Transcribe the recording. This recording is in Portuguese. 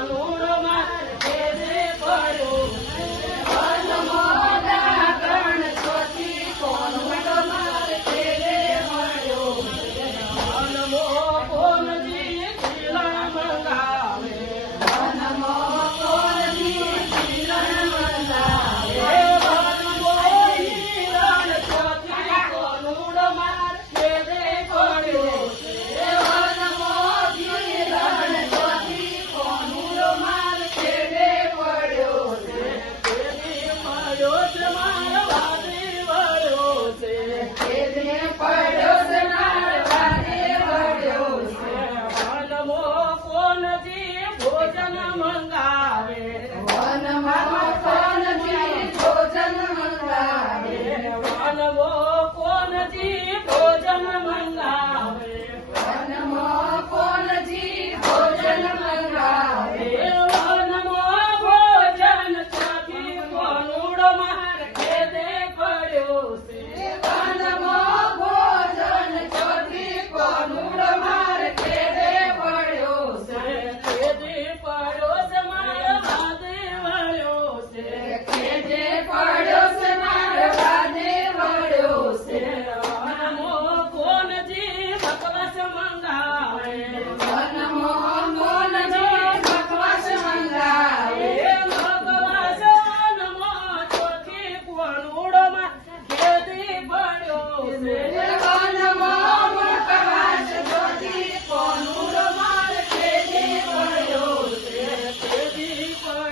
falou. Eu é maior. people.